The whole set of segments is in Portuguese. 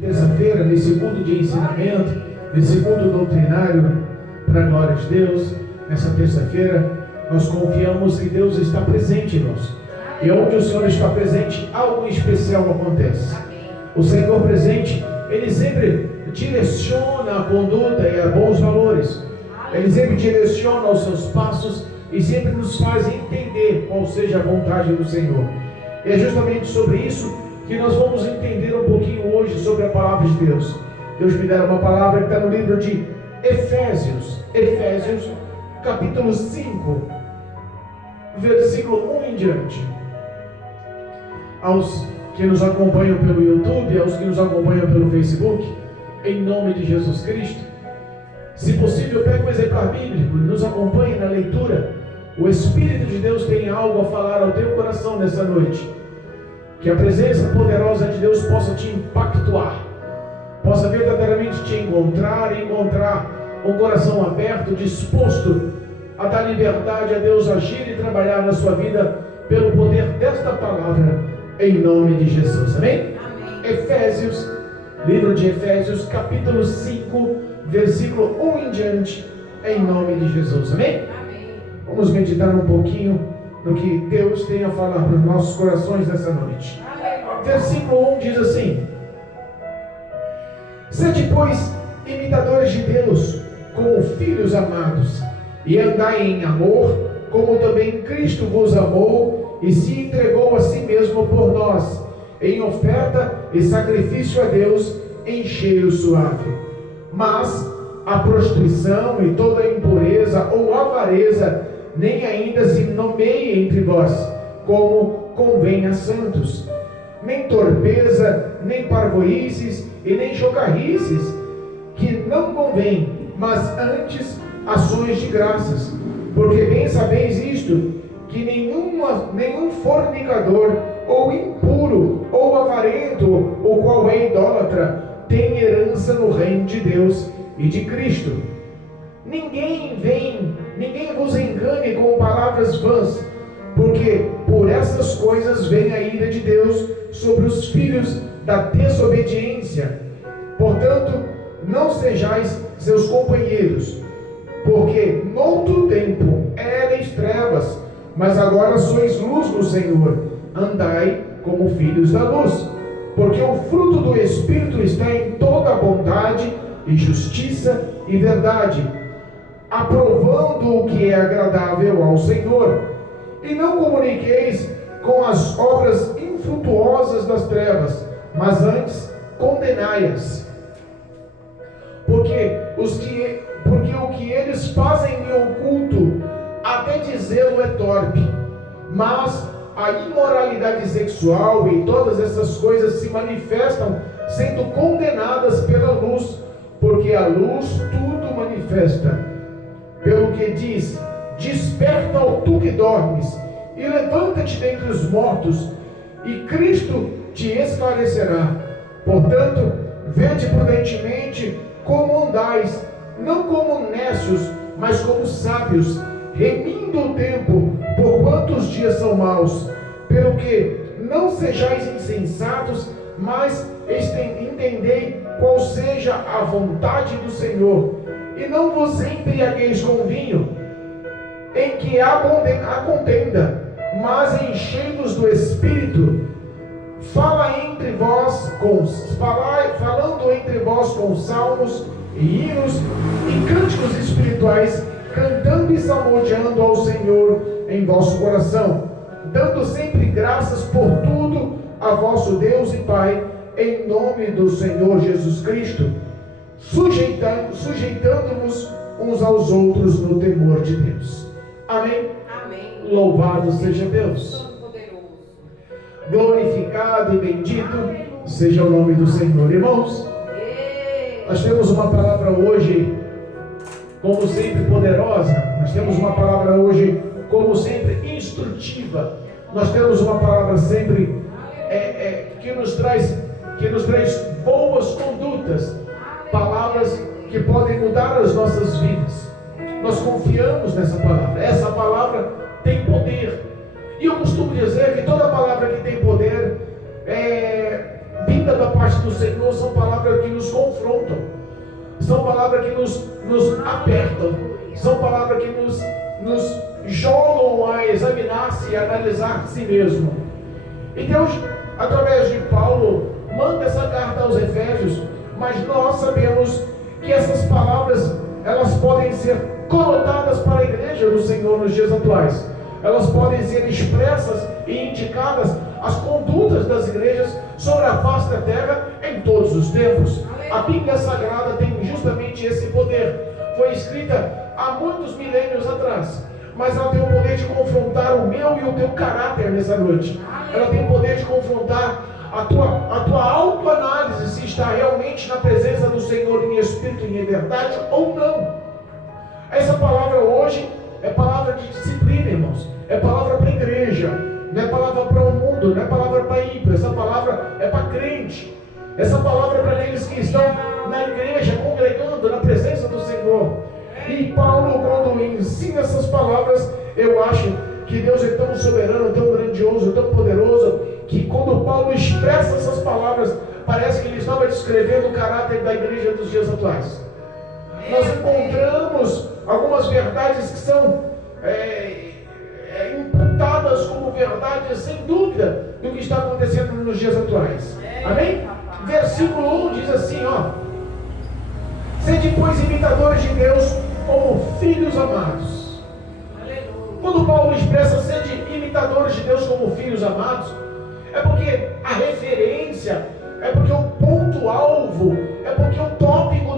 Terça-feira, nesse culto de ensinamento, nesse culto doutrinário, para a glória de Deus, nessa terça-feira, nós confiamos que Deus está presente em nós. E onde o Senhor está presente, algo especial acontece. O Senhor presente, Ele sempre direciona a conduta e a bons valores. Ele sempre direciona os seus passos e sempre nos faz entender qual seja a vontade do Senhor. E é justamente sobre isso que nós vamos entender um pouquinho hoje sobre a palavra de Deus. Deus me dá uma palavra que está no livro de Efésios, capítulo 5, versículo 1 em diante. Aos que nos acompanham pelo YouTube, aos que nos acompanham pelo Facebook, em nome de Jesus Cristo, se possível, pegue um exemplar bíblico e nos acompanhe na leitura. O Espírito de Deus tem algo a falar ao teu coração nessa noite. Que a presença poderosa de Deus possa te impactuar, possa verdadeiramente te encontrar e encontrar um coração aberto, disposto a dar liberdade a Deus agir e trabalhar na sua vida pelo poder desta palavra, em nome de Jesus. Amém? Amém. Efésios, livro de Efésios, capítulo 5, versículo 1 em diante, em nome de Jesus. Amém? Amém. Vamos meditar um pouquinho no que Deus tem a falar para os nossos corações nessa noite. Versículo 1 diz assim: sede, pois, imitadores de Deus, como filhos amados, e andai em amor, como também Cristo vos amou e se entregou a si mesmo por nós, em oferta e sacrifício a Deus em cheiro suave. Mas a prostituição e toda impureza ou avareza nem ainda se nomeie entre vós, como convém a santos. Nem torpeza, nem parvoíces e nem chocarrices, que não convém, mas antes ações de graças. Porque bem sabeis isto, que nenhum fornicador, ou impuro, ou avarento, o qual é idólatra, tem herança no reino de Deus e de Cristo. Ninguém vos engane com palavras vãs, porque por essas coisas vem a ira de Deus sobre os filhos da desobediência. Portanto, não sejais seus companheiros, porque noutro tempo erais trevas, mas agora sois luz no Senhor. Andai como filhos da luz, porque o fruto do Espírito está em toda bondade e justiça e verdade, aprovando o que é agradável ao Senhor. E não comuniqueis com as obras infrutuosas das trevas, mas antes condenai-as. Porque o que eles fazem em oculto, até dizê-lo é torpe. Mas a imoralidade sexual e todas essas coisas se manifestam sendo condenadas pela luz, porque a luz tudo manifesta. Pelo que diz: desperta, ó tu que dormes, e levanta-te dentre os mortos, e Cristo te esclarecerá. Portanto, vede prudentemente como andais, não como necios, mas como sábios, remindo o tempo, porquanto os dias são maus. Pelo que não sejais insensatos, mas entendei qual seja a vontade do Senhor. E não vos embriagueis com vinho, em que há contenda, mas enchei-vos do Espírito, falando entre vós com salmos e hinos e cânticos espirituais, cantando e salmodiando ao Senhor em vosso coração, dando sempre graças por tudo a vosso Deus e Pai, em nome do Senhor Jesus Cristo, sujeitando-vos uns aos outros no temor de Deus. Amém? Amém. Louvado seja Deus. Glorificado e bendito seja o nome do Senhor. Irmãos, nós temos uma palavra hoje, como sempre, poderosa. Nós temos uma palavra hoje, como sempre, instrutiva. Nós temos uma palavra sempre que nos traz boas condutas, palavras que podem mudar as nossas vidas. Nós confiamos nessa palavra. Essa palavra tem poder. E eu costumo dizer que toda palavra que tem poder vinda da parte do Senhor são palavras que nos confrontam, são palavras que nos apertam, são palavras que nos jogam a examinar-se e analisar si mesmo. E Deus, através de Paulo, manda essa carta aos Efésios, mas nós sabemos que essas palavras, elas podem ser conotadas para a igreja do Senhor nos dias atuais. Elas podem ser expressas e indicadas as condutas das igrejas sobre a face da terra em todos os tempos. A Bíblia Sagrada tem justamente esse poder. Foi escrita há muitos milênios atrás, mas ela tem o poder de confrontar o meu e o teu caráter nessa noite. Ela tem o poder de confrontar a tua autoanálise, se está realmente na presença do Senhor em espírito e em verdade ou não. Essa palavra hoje é palavra de disciplina, irmãos. É palavra para a igreja, não é palavra para o mundo, não é palavra para ímpio. Essa palavra é para crente. Essa palavra é para aqueles que estão na igreja, congregando na presença do Senhor. E Paulo, quando ensina essas palavras, eu acho que Deus é tão soberano, tão grandioso, tão poderoso, que quando Paulo expressa essas palavras, parece que ele estava descrevendo o caráter da igreja dos dias atuais. Nós encontramos algumas verdades que são imputadas como verdades, sem dúvida, do que está acontecendo nos dias atuais. Amém? Versículo 1 diz assim, sede, pois, imitadores de Deus como filhos amados. Quando Paulo expressa sede imitadores de Deus como filhos amados, é porque a referência, é porque o ponto-alvo, é porque o tópico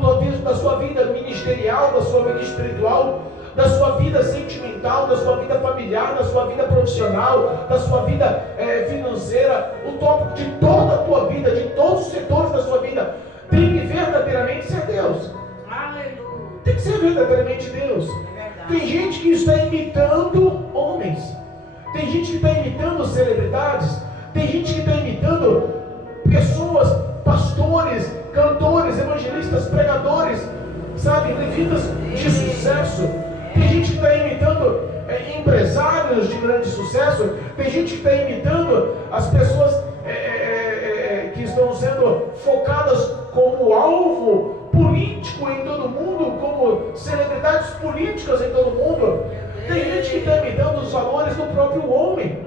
da sua vida ministerial, da sua vida espiritual, da sua vida sentimental, da sua vida familiar, da sua vida profissional, da sua vida financeira, o tópico de toda a tua vida, de todos os setores da sua vida, tem que verdadeiramente ser Deus. Aleluia. Tem que ser verdadeiramente Deus. Tem gente que está imitando homens, tem gente que está imitando celebridades, tem gente que está imitando pessoas, pastores, cantores, evangelistas, pregadores, sabe, levitas de sucesso. Tem gente que está imitando empresários de grande sucesso. Tem gente que está imitando as pessoas que estão sendo focadas como alvo político em todo mundo, como celebridades políticas em todo mundo. Tem gente que está imitando os valores do próprio homem.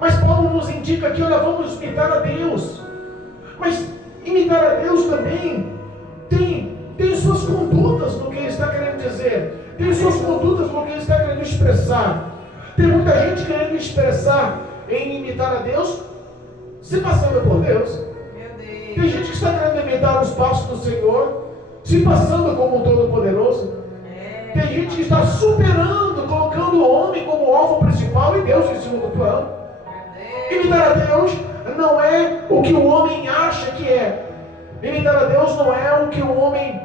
Mas Paulo nos indica que, olha, vamos imitar a Deus. Mas imitar a Deus também tem suas condutas no que ele está querendo dizer. Tem suas condutas no que ele está querendo expressar. Tem muita gente querendo expressar em imitar a Deus, se passando por Deus. Tem gente que está querendo imitar os passos do Senhor, se passando como um Todo-Poderoso. Tem gente que está superando, colocando o homem como alvo principal e Deus em segundo plano. Imitar a Deus não é o que o homem acha que é. Imitar a Deus não é o que o homem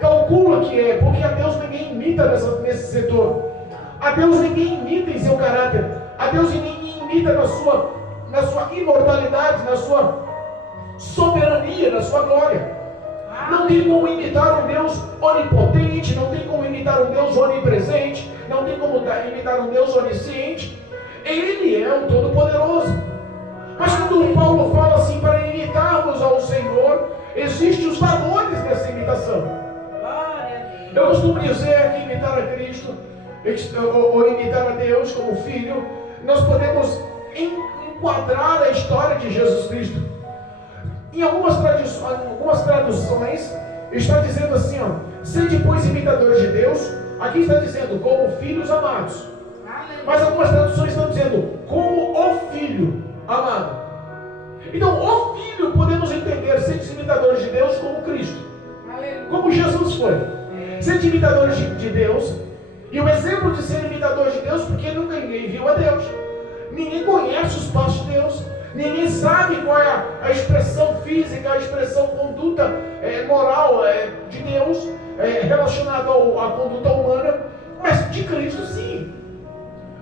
calcula que é, porque a Deus ninguém imita nesse setor. A Deus ninguém imita em seu caráter. A Deus ninguém imita na sua imortalidade, na sua soberania, na sua glória. Não tem como imitar um Deus onipotente, não tem como imitar um Deus onipresente, não tem como imitar um Deus onisciente. Ele é o Todo-Poderoso. Mas quando Paulo fala assim, para imitarmos ao Senhor, existem os valores dessa imitação. Eu costumo dizer que imitar a Cristo, ou imitar a Deus como filho, nós podemos enquadrar a história de Jesus Cristo. Em algumas traduções, está dizendo assim, sede, pois, imitadores de Deus. Aqui está dizendo, como filhos amados. Mas algumas traduções estão dizendo, como o Filho amado. Então, o Filho, podemos entender, ser imitadores de Deus como Cristo. Como Jesus foi. Ser imitadores de Deus. E o exemplo de ser imitador de Deus, porque nunca ninguém viu a Deus. Ninguém conhece os passos de Deus. Ninguém sabe qual é a expressão física, a expressão conduta moral de Deus, relacionada à conduta humana. Mas de Cristo, sim.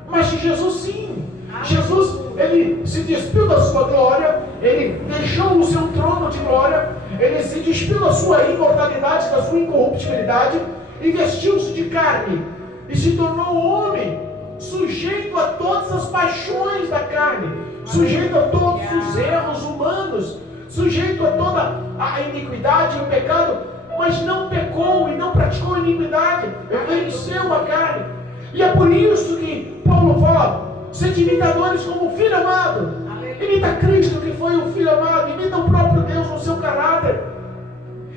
Mas de Jesus, sim. Jesus, ele se despiu da sua glória, ele deixou o seu trono de glória, ele se despiu da sua imortalidade, da sua incorruptibilidade, e vestiu-se de carne, e se tornou homem, sujeito a todas as paixões da carne, sujeito a todos os erros humanos, sujeito a toda a iniquidade e o pecado, mas não pecou e não praticou iniquidade, venceu a carne. E é por isso que Paulo fala: sede imitadores como o Filho amado. Imita Cristo, que foi o Filho amado, imita o próprio Deus no seu caráter.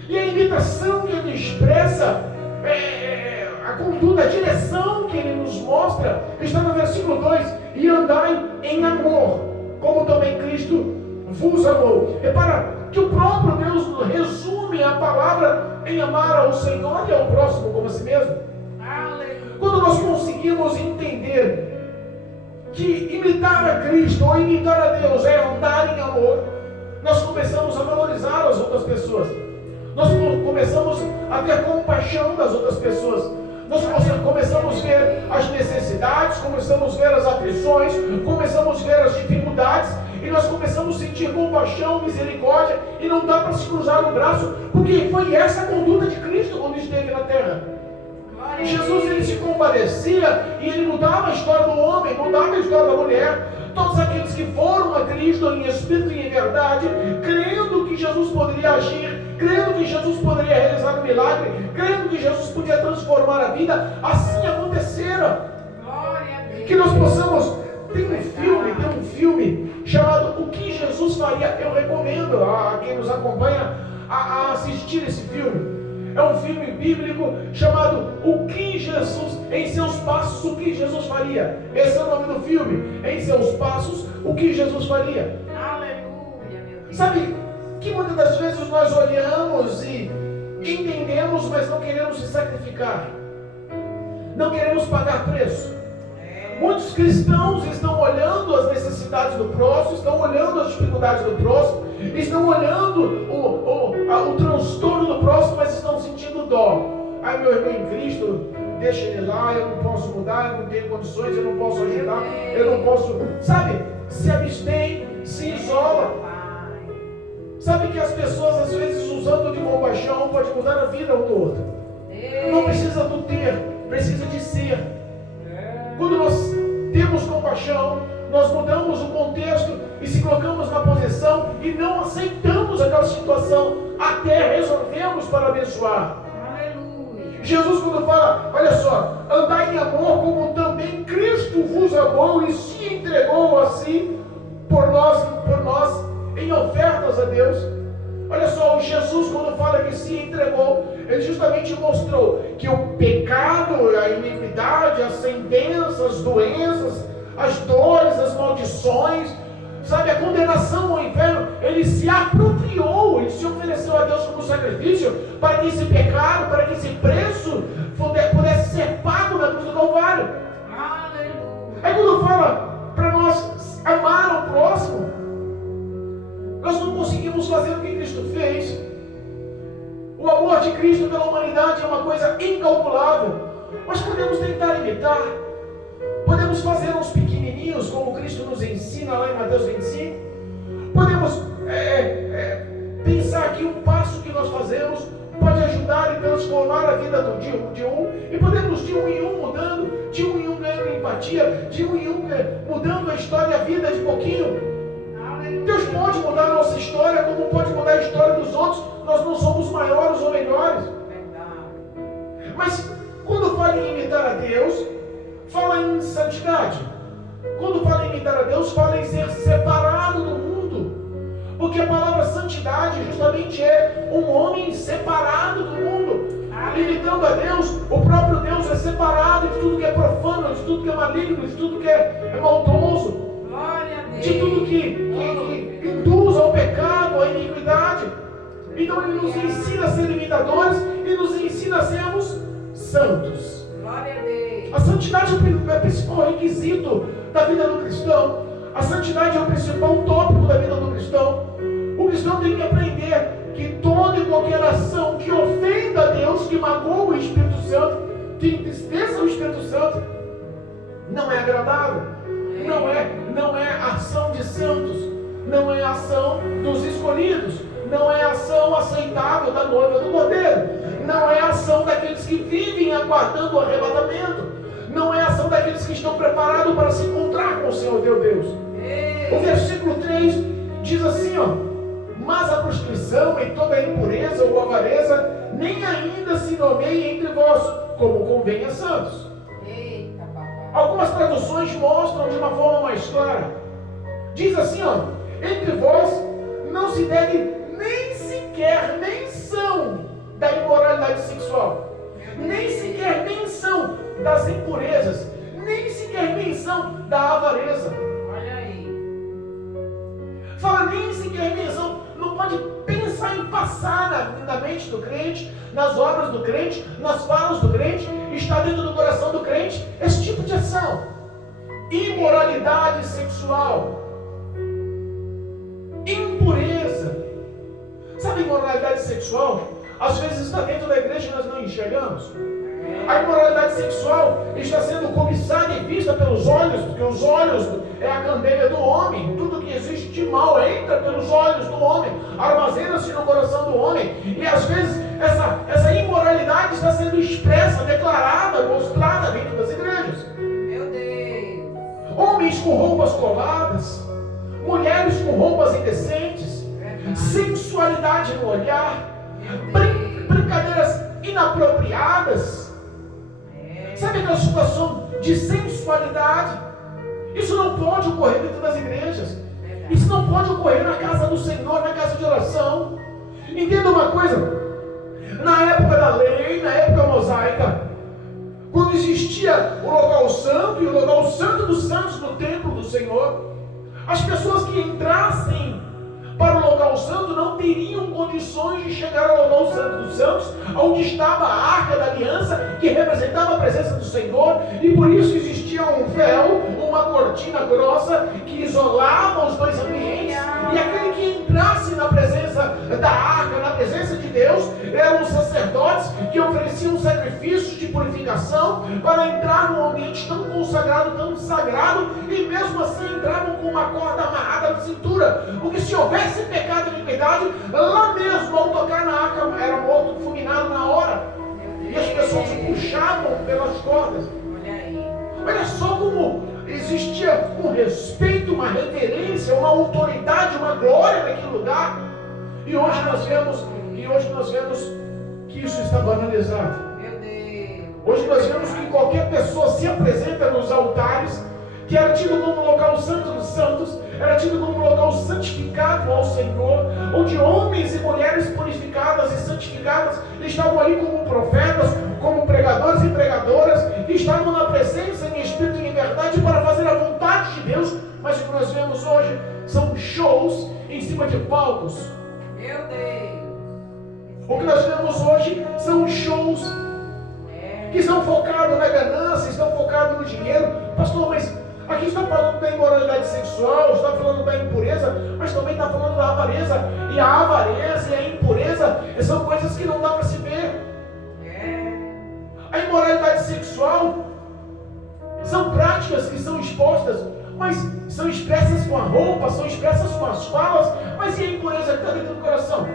E a imitação que ele expressa, a conduta, a direção que ele nos mostra, está no versículo 2: e andai em amor, como também Cristo vos amou. Repara que o próprio Deus resume a palavra em amar ao Senhor e ao próximo como a si mesmo. Quando nós conseguimos entender que imitar a Cristo ou imitar a Deus é andar em amor, nós começamos a valorizar as outras pessoas, nós começamos a ter compaixão das outras pessoas, nós começamos a ver as necessidades, começamos a ver as aflições, começamos a ver as dificuldades, e nós começamos a sentir compaixão, misericórdia, e não dá para se cruzar o braço, porque foi essa a conduta de Cristo quando esteve na terra. Jesus, ele se compadecia e ele mudava a história do homem, mudava a história da mulher. Todos aqueles que foram a Cristo em espírito e em verdade, crendo que Jesus poderia agir, crendo que Jesus poderia realizar um milagre, crendo que Jesus podia transformar a vida, assim aconteceram. Que nós possamos, tem um filme chamado O que Jesus Faria. Eu recomendo a quem nos acompanha a assistir esse filme. É um filme bíblico chamado O que Jesus, em seus passos, o que Jesus faria. Esse é o nome do filme. Em seus passos, o que Jesus faria. Aleluia, meu Deus. Sabe que muitas das vezes nós olhamos e entendemos, mas não queremos se sacrificar, não queremos pagar preço. Muitos cristãos estão olhando as necessidades do próximo, estão olhando as dificuldades do próximo, estão olhando o transtorno do próximo, mas estão sentindo dó. Ai, meu irmão em Cristo, deixa ele lá, eu não posso mudar, eu não tenho condições, eu não posso ajudar, eu não posso, sabe, se abstém, se isola. Sabe que as pessoas às vezes usando de compaixão pode mudar a vida um do outro. Não precisa do ter, precisa de ser. Quando nós temos compaixão, nós mudamos o contexto e se colocamos na posição e não aceitamos aquela situação até resolvemos para abençoar. Aleluia. Jesus, quando fala, olha só, andai em amor como também Cristo vos amou e se entregou assim por nós em ofertas a Deus. Olha só, o Jesus, quando fala que se entregou, ele justamente mostrou que o pecado, a iniquidade, as sentenças, as doenças, as dores, as maldições, sabe, a condenação ao inferno, ele se apropriou, ele se ofereceu a Deus como sacrifício para que esse pecado, para que esse preço pudesse ser pago na cruz do Calvário. Aleluia. Aí quando fala para nós amar ao próximo, nós não conseguimos fazer o que Cristo fez. O amor de Cristo pela humanidade é uma coisa incalculável. Mas podemos tentar imitar. Podemos fazer uns pequenininhos, como Cristo nos ensina lá em Mateus 25. Podemos pensar que um passo que nós fazemos pode ajudar e transformar a vida de um. E podemos de um em um mudando, de um em um ganhando empatia, de um em um mudando a história, a vida de pouquinho. Deus pode mudar a nossa história, como pode mudar a história dos outros. Nós não somos maiores ou melhores. Mas quando fala em imitar a Deus, fala em santidade. Quando fala em imitar a Deus, fala em ser separado do mundo. Porque a palavra santidade justamente é um homem separado do mundo. Imitando a Deus, o próprio Deus é separado de tudo que é profano, de tudo que é maligno, de tudo que é maldoso, de tudo que induz ao pecado, à iniquidade. Então ele nos ensina a ser imitadores e nos ensina a sermos santos. A santidade é o principal requisito da vida do cristão. A santidade é o principal tópico da vida do cristão. O cristão tem que aprender que toda e qualquer ação que ofenda a Deus, que magoa o Espírito Santo, que entristeça o Espírito Santo, não é agradável. Não é ação de santos, não é ação dos escolhidos, não é ação aceitável da noiva do Cordeiro, não é ação daqueles que vivem aguardando o arrebatamento, não é ação daqueles que estão preparados para se encontrar com o Senhor teu Deus. O versículo 3 diz assim, Mas a prostituição e toda a impureza ou avareza nem ainda se nomeia entre vós, como convém a santos. Eita, papai. Algumas traduções mostram de uma forma mais clara. Diz assim, ó: entre vós não se deve nem sequer menção da imoralidade sexual, nem sequer menção das impurezas, nem sequer menção da avareza. Olha aí. Fala nem sequer menção. Não pode pensar em passar na mente do crente, nas obras do crente, nas falas do crente, está dentro do coração do crente esse tipo de ação. Imoralidade sexual, impureza. Sabe, imoralidade sexual às vezes está dentro da igreja e nós não enxergamos. A imoralidade sexual está sendo cobiçada e vista pelos olhos, porque os olhos é a candeia do homem. Tudo que existe de mal entra pelos olhos do homem, armazena-se no coração do homem. E às vezes essa imoralidade está sendo expressa, declarada, mostrada dentro das igrejas. Meu Deus. Homens com roupas coladas, mulheres com roupas indecentes, sensualidade no olhar, brincadeiras inapropriadas. Sabe aquela situação de sensualidade? Isso não pode ocorrer dentro das igrejas. Isso não pode ocorrer na casa do Senhor, na casa de oração. Entenda uma coisa: na época da lei, na época mosaica, quando existia o local santo e o local santo dos santos no templo do Senhor, as pessoas que entrassem para o local santo não teriam condições de chegar ao local santo dos santos, onde estava a arca da aliança, que representava a presença do Senhor, e por isso existia um véu, uma cortina grossa, que isolava os dois ambientes, e aquele que entrasse na presença da arca, na presença de Deus, eram os sacerdotes que ofereciam sacrifícios de purificação para entrar num ambiente tão consagrado, tão sagrado, e mesmo assim entravam com uma corda amarrada na cintura, porque se houvesse pecado e iniquidade, lá mesmo ao tocar na arca era morto, fulminado na hora, e as pessoas o puxavam pelas cordas. Olha aí. Olha só como existia um respeito, uma reverência, uma autoridade, uma glória naquele lugar. E hoje nós vemos que isso está banalizado. Meu Deus. Hoje nós vemos que qualquer pessoa se apresenta nos altares, que era tido como local santo dos santos, era tido como local santificado ao Senhor, onde homens e mulheres purificadas e santificadas estavam ali como profetas, como pregadores e pregadoras, que estavam na presença em espírito e em verdade para fazer a vontade de Deus. Mas o que nós vemos hoje são shows em cima de palcos. Meu Deus. O que nós vemos hoje são shows que estão focados na ganância, estão focados no dinheiro. Pastor, mas aqui está falando da imoralidade sexual, está falando da impureza, mas também está falando da avareza. E a avareza e a impureza são coisas que não dá para se ver. A imoralidade sexual são práticas que são expostas, mas são expressas com a roupa, são expressas com as falas. Mas e a impureza que está dentro do coração?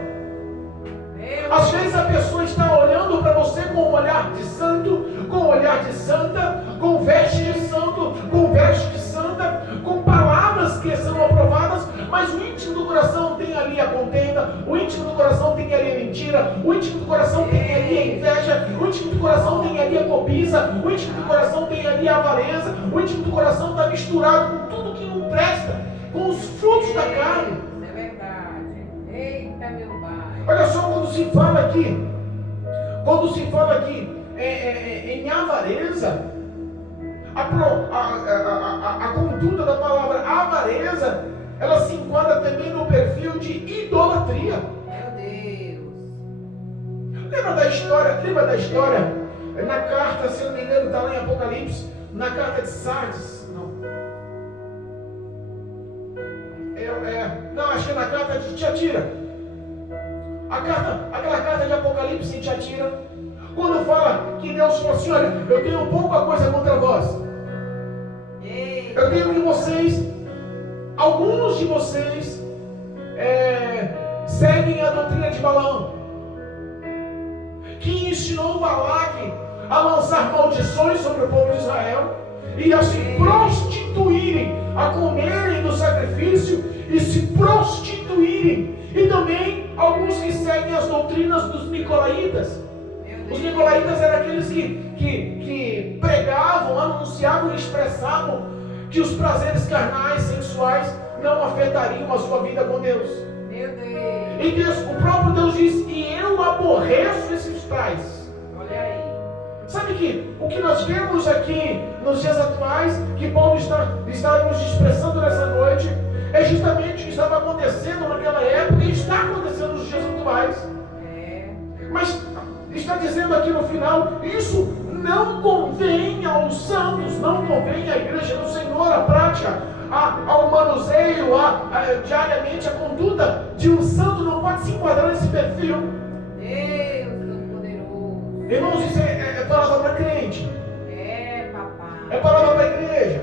Às vezes a pessoa está olhando para você com um olhar de santo, com um olhar de santa, com veste de santo, com veste de santa, com palavras que são aprovadas, mas o íntimo do coração tem ali a contenda, o íntimo do coração tem ali a mentira, o íntimo do coração tem ali a inveja, o íntimo do coração tem ali a cobiça, o íntimo do coração tem ali a avareza, o íntimo do coração está misturado com tudo que não presta, com os frutos da carne. É verdade. Eita, meu pai. Olha só, quando se fala aqui em avareza, a conduta da palavra avareza, ela se enquadra também no perfil de idolatria. Meu Deus. Lembra da história? Na carta, se eu não me engano, está lá em Apocalipse, na carta de Sardes. Não, acho que é na carta de Tiatira. Aquela carta de Apocalipse em Tiatira, quando fala que Deus falou assim: olha, eu tenho pouca coisa contra vós. Eu tenho que vocês, alguns de vocês, seguem a doutrina de Balaão, que ensinou Balaque a lançar maldições sobre o povo de Israel e a se prostituírem, a comerem do sacrifício e se prostituírem. E também alguns que seguem as doutrinas dos nicolaítas. Os nicolaítas eram aqueles que pregavam, anunciavam e expressavam que os prazeres carnais, sensuais, não afetariam a sua vida com Deus. Meu Deus. E Deus, o próprio Deus diz: e eu aborreço esses tais. Olha aí. Sabe que o que nós vemos aqui nos dias atuais, que Paulo está nos expressando nessa noite, é justamente o que estava acontecendo naquela época e está acontecendo nos dias atuais. Mas está dizendo aqui no final: isso não convém aos santos, não convém à igreja do Senhor, a prática, ao manuseio, diariamente a conduta de um santo não pode se enquadrar nesse perfil. Deus Todo-Poderoso. Irmãos, isso é palavra para crente. É, papai. É palavra para a igreja.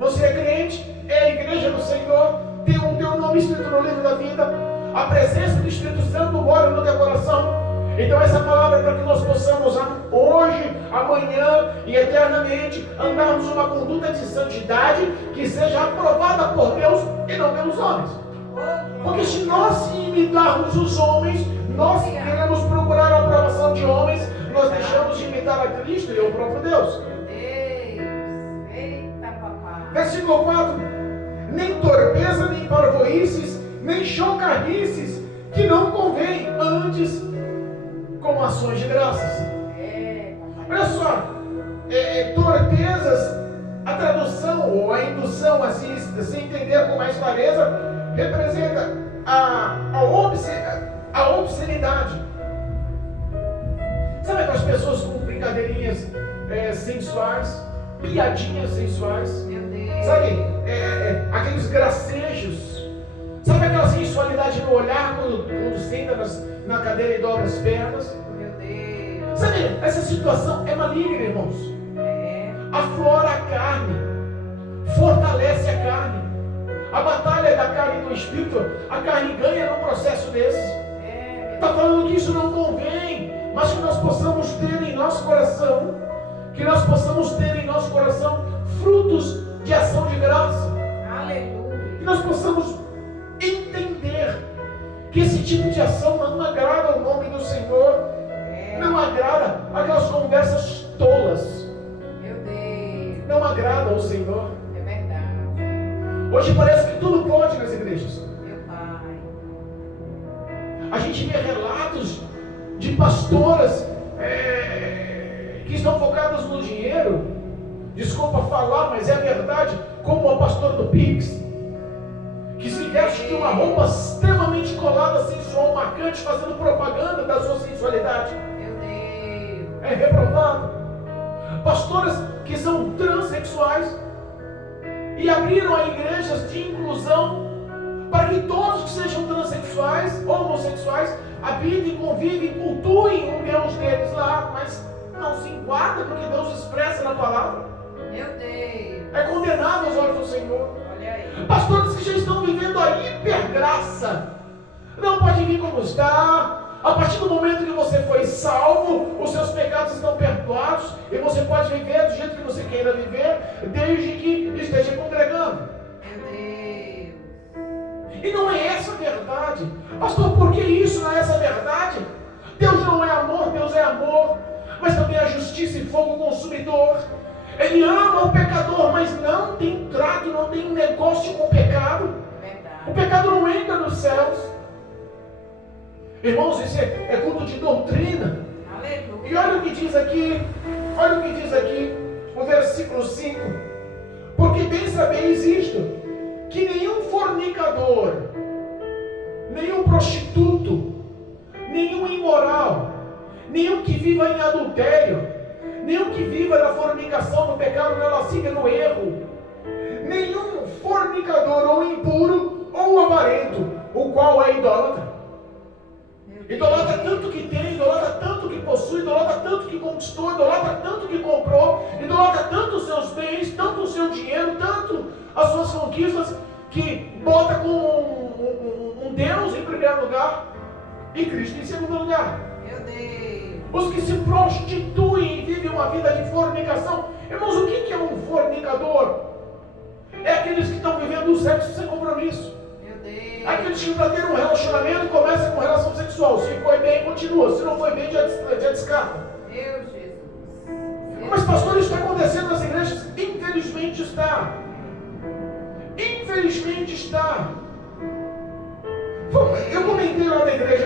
Você é crente, é a igreja do Senhor, tem o teu nome escrito no livro da vida, a presença do Espírito Santo mora no teu coração. Então essa palavra é para que nós possamos hoje, amanhã e eternamente andarmos uma conduta de santidade que seja aprovada por Deus e não pelos homens. Porque se nós imitarmos os homens, nós queremos procurar a aprovação de homens, nós deixamos de imitar a Cristo e o próprio Deus. Eita, papai. Versículo 4: nem torpeza, nem parvoíces, nem chocarrices, que não convém, antes com ações de graças. Olha só, torpezas, a tradução ou a indução, assim, se entender com mais clareza, representa a obscenidade. Sabe aquelas pessoas com brincadeirinhas sensuais, piadinhas sensuais? Meu Deus. Sabe, aqueles gracejos? Sabe aquela sensualidade no olhar quando senta na cadeira e dobra as pernas? Meu Deus. Sabe, essa situação é maligna, irmãos. Aflora a carne, fortalece a carne. A batalha da carne e do espírito, a carne ganha num processo desse. Está falando que isso não convém, mas que nós possamos ter em nosso coração, frutos de ação de graça. Aleluia. Que nós possamos entender que esse tipo de ação não agrada ao nome do Senhor, não agrada aquelas conversas tolas, Meu Deus. não agrada ao Senhor. É verdade. Hoje parece que tudo pode nas igrejas. Meu Pai. A gente vê relatos de pastoras que estão focadas no dinheiro. Desculpa falar, mas é a verdade. Como a pastora do Pix, que se veste de uma roupa extremamente colada, sensual, marcante, fazendo propaganda da sua sensualidade. Meu Deus. É reprovado. Pastoras que são transexuais e abriram a igrejas de inclusão para que todos que sejam transexuais, homossexuais, habitem, convivem, cultuem o Deus deles lá, mas não se enquadra porque Deus expressa na palavra. Meu Deus. É condenado aos olhos do Senhor. Olha aí. Pastores que já estão vivendo a hipergraça, não pode vir como está. A partir do momento que você foi salvo, os seus pecados estão perdoados e você pode viver do jeito que você queira viver, desde que esteja congregando. Meu Deus. E não é essa a verdade. Pastor, por que isso não é essa a verdade? Deus não é amor, Deus é amor, mas também é justiça e fogo consumidor. Ele ama o pecador, mas não tem trato, não tem negócio com o pecado. Verdade. O pecado não entra nos céus. Irmãos, isso é culto de doutrina. Aleluia. E olha o que diz aqui, o versículo 5. Porque bem sabeis isto, que nenhum fornicador, nenhum prostituto, nenhum imoral, nenhum que viva em adultério, nenhum que viva na fornicação, no pecado, na lascívia, no erro, nenhum fornicador ou impuro ou avarento, o qual é idólatra. Idolatra tanto que tem, idolatra tanto que possui, idolatra tanto que conquistou, idolatra tanto que comprou, idolatra tanto os seus bens, tanto o seu dinheiro, tanto as suas conquistas, que bota com um Deus em primeiro lugar e Cristo em segundo lugar. Meu Deus. Os que se prostituem e vivem uma vida de fornicação. Irmãos, o que é um fornicador? É aqueles que estão vivendo o sexo sem compromisso. Meu Deus. Aqueles que para ter um relacionamento começa com relação sexual. Se foi bem, continua. Se não foi bem, já descarta. Meu Jesus. Mas pastor, isso está acontecendo nas igrejas? Infelizmente está. Infelizmente está. Eu comentei lá da igreja.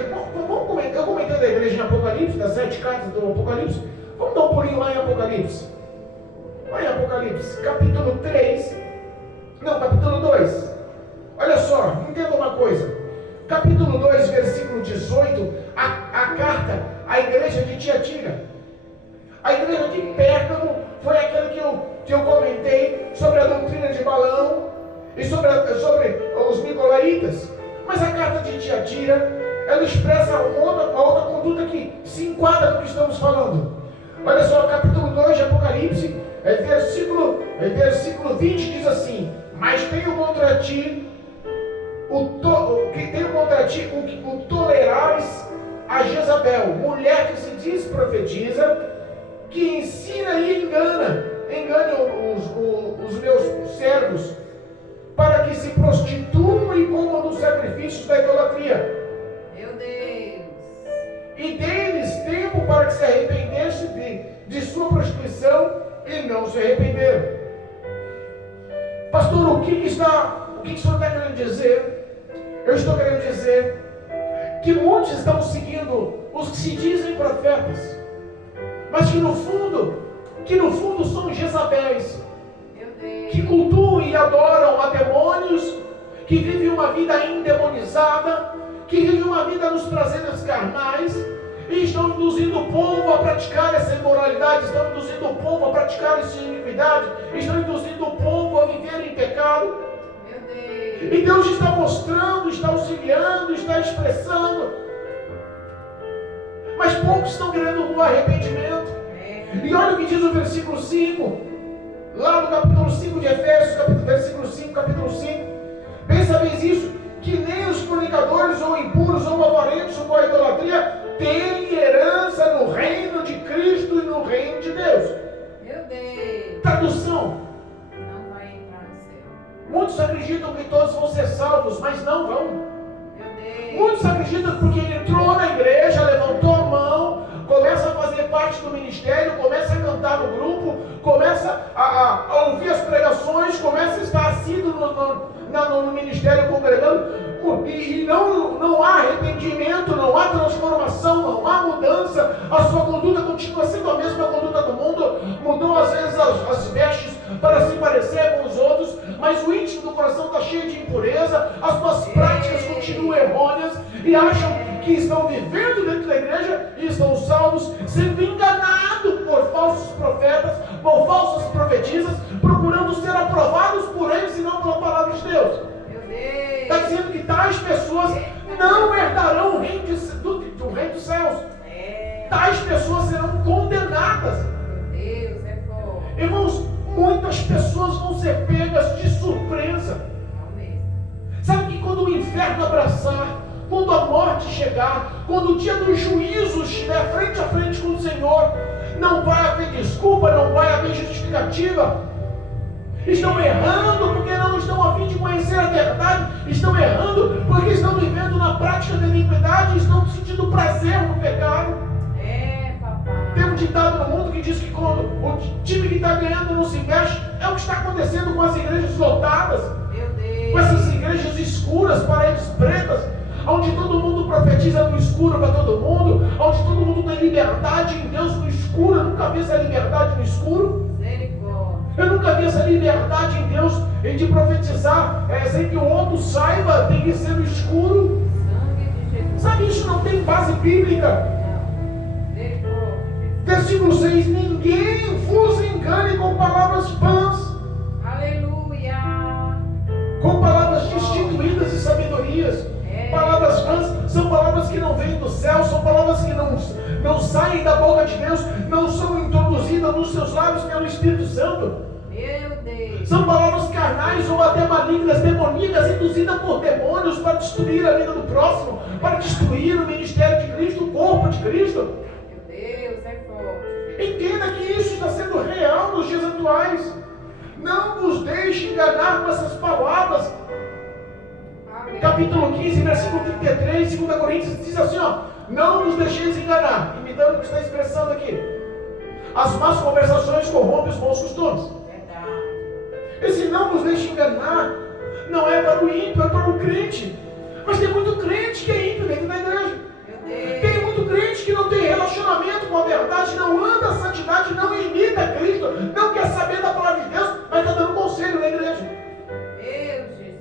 Eu comentei da igreja em Apocalipse, das 7 cartas do Apocalipse. Vamos dar um pulinho lá em Apocalipse. Lá em Apocalipse, capítulo 3. Não, capítulo 2. Olha só, entenda uma coisa. Capítulo 2, versículo 18. A carta à igreja de Tiatira. A igreja de Pérgamo foi aquela que eu comentei sobre a doutrina de Balaão e sobre os nicolaítas. Mas a carta de Tiatira, ela expressa uma outra conduta que se enquadra no que estamos falando. Olha só, capítulo 2 de Apocalipse, versículo 20 diz assim: mas tenho contra ti o tolerares a Jezabel, mulher que se diz profetiza, que ensina e engana os meus servos, para que se prostituam e comam dos sacrifícios da idolatria. Meu Deus. E deles tempo para que se arrependesse de sua prostituição, e não se arrependeram. Pastor, o que o senhor está querendo dizer? Eu estou querendo dizer que muitos estão seguindo os que se dizem profetas, mas que no fundo são Jezabéis, que cultuam e adoram a demônios, que vivem uma vida endemonizada, que vivem uma vida nos prazeres carnais, e estão induzindo o povo a praticar essa imoralidade, estão induzindo o povo a praticar essa iniquidade, estão induzindo o povo a viver em pecado. E Deus está mostrando, está auxiliando, está expressando, mas poucos estão querendo o arrependimento. E olha o que diz o versículo 5, lá no capítulo 5 de Efésios, versículo 5, capítulo 5. Bem sabeis isso, que nem os fornicadores, ou impuros, ou avarentos, ou com a idolatria, têm herança no reino de Cristo e no reino de Deus. Meu Deus. Tradução: Não vai entrar no céu. muitos acreditam que todos vão ser salvos, mas não vão. Meu Deus. Muitos acreditam porque ele entrou na igreja, levantou a mão, começa a fazer parte do ministério, começa a cantar no grupo, começa a ouvir as pregações, começa a estar assíduo no ministério congregando, e não há arrependimento, não há transformação, não há mudança. A sua conduta continua sendo a mesma conduta do mundo, mudou às vezes as vestes para se parecer com os outros, mas o íntimo do coração está cheio de impureza, as suas práticas continuam errôneas, e acham que estão vivendo dentro da igreja e estão salvos, sendo enganados por falsos profetas, por falsas profetisas, procurando ser aprovados por eles e não pela palavra de Deus. Está dizendo que tais pessoas não herdarão o reino do reino dos céus. Tais pessoas serão condenadas. Meu Deus, é forte. Irmãos, muitas pessoas vão ser pegas de surpresa. Sabe que quando o inferno abraçar, quando a morte chegar, quando o dia do juízo estiver frente a frente com o Senhor, não vai haver desculpa, não vai haver justificativa. Estão errando porque não estão a fim de conhecer a verdade, estão errando porque estão vivendo na prática da iniquidade, estão sentindo prazer no pecado. Papai. Tem um ditado no mundo que diz que quando o time que está ganhando não se mexe, é o que está acontecendo com as igrejas lotadas, Meu Deus. com essas igrejas escuras, paredes pretas, onde todo mundo profetiza no escuro para todo mundo, onde todo mundo tem liberdade em Deus no escuro. Eu nunca vi essa liberdade no escuro. Eu nunca vi essa liberdade em Deus de profetizar sem que o outro saiba, tem que ser no escuro. Sangue de Jesus. Sabe, isso não tem base bíblica. Não. Versículo 6: ninguém vos engane com palavras vãs, Aleluia. com palavras destituídas de sabedorias. Palavras vãs são palavras que não vêm do céu, são palavras que não saem da boca de Deus, não são introduzidas nos seus lábios pelo Espírito Santo. Meu Deus. São palavras carnais ou até malignas, demoníacas, induzidas por demônios para destruir a vida do próximo, para destruir o ministério de Cristo, o corpo de Cristo. Meu Deus, é forte. Entenda que isso está sendo real nos dias atuais. Não vos deixe enganar com essas palavras. capítulo 15, versículo 33, 2 Coríntios, diz assim, ó: não nos deixeis enganar, imitando o que está expressando aqui. As más conversações corrompem os bons costumes. Esse não nos deixe enganar não é para o ímpio, é para o crente. Mas tem muito crente que é ímpio dentro da igreja. Tem muito crente que não tem relacionamento com a verdade, não anda a santidade, não imita Cristo, não quer saber da palavra de Deus, mas está dando conselho na igreja.